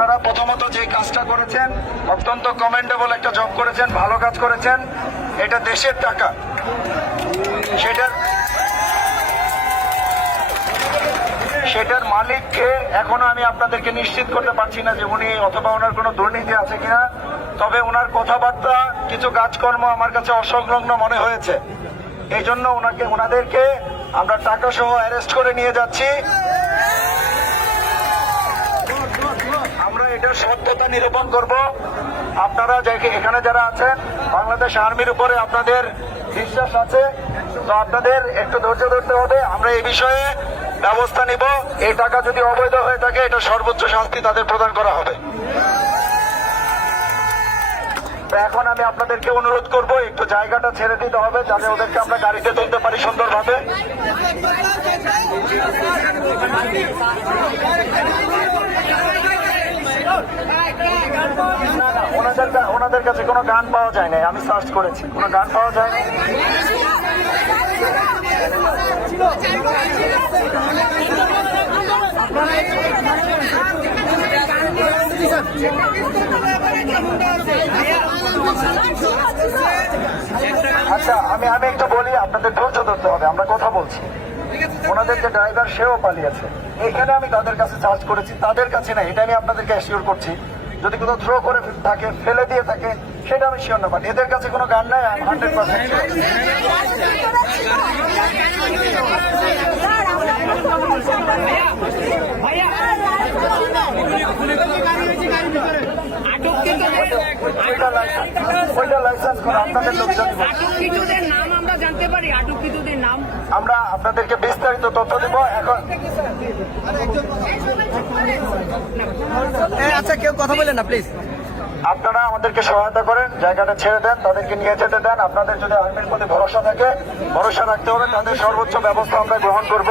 আপনারা প্রথমত যে কাজটা করেছেন অত্যন্ত কমেন্ডেবল একটা জব করেছেন, ভালো কাজ করেছেন। এটা দেশের টাকা, সেটার মালিককে এখনো আমি আপনাদেরকে নিশ্চিত করতে পারছি না যে উনি অথবা ওনার কোনো দুর্নীতি আছে কিনা। তবে ওনার কথাবার্তা, কিছু কাজকর্ম আমার কাছে অসংলগ্ন মনে হয়েছে। এই জন্য ওনাদেরকে আমরা টাকা সহ অ্যারেস্ট করে নিয়ে যাচ্ছি। আমরা এটার সত্যতা নিরূপণ করব। আপনারা এখানে যারা আছেন, বাংলাদেশ আর্মির উপরে আপনাদের বিশ্বাস আছে, তো আপনাদের একটু ধৈর্য ধরতে হবে। আমরা এই বিষয়ে ব্যবস্থা নিব। এই টাকা যদি অবৈধ হয়ে থাকে, এটা সর্বোচ্চ শাস্তি তাদের প্রদান করা হবে। এখন আমি আপনাদেরকে অনুরোধ করব, একটু জায়গাটা ছেড়ে দিতে হবে যাতে ওদেরকে আমরা গাড়িতে তুলতে পারি সুন্দরভাবে। ওনাদের কাছে কোনো গান পাওয়া যায় না, আমি সার্চ করেছি, কোনো গান পাওয়া যায় না। আচ্ছা, আমি একটু বলি, আপনাদের ধৈর্য ধরতে হবে, আমরা কথা বলছি। ওনাদের যে ড্রাইভার, সেও পালিয়েছে। এখানে আমি তাদের কাছে চার্জ করেছি, তাদের কাছে না, এটা আমি আপনাদেরকে অ্যাসিওর করছি। যদি কোথাও থ্রো করে থাকে, ফেলে দিয়ে থাকে, সেটা আমি শিওর না, বাট এদের কাছে কোনো গান নাই, আমি 100%। আমরা আপনাদেরকে বিস্তারিত তথ্য দেব এখন। আচ্ছা, কেউ কথা বলেন না প্লিজ। আপনারা আমাদেরকে সহায়তা করেন, জায়গাটা ছেড়ে দেন, তাদেরকে নিয়ে যেতে দেন। আপনাদের যদি আর্মির প্রতি ভরসা থাকে, ভরসা রাখতে হবে, তাদের সর্বোচ্চ ব্যবস্থা আমরা গ্রহণ করব।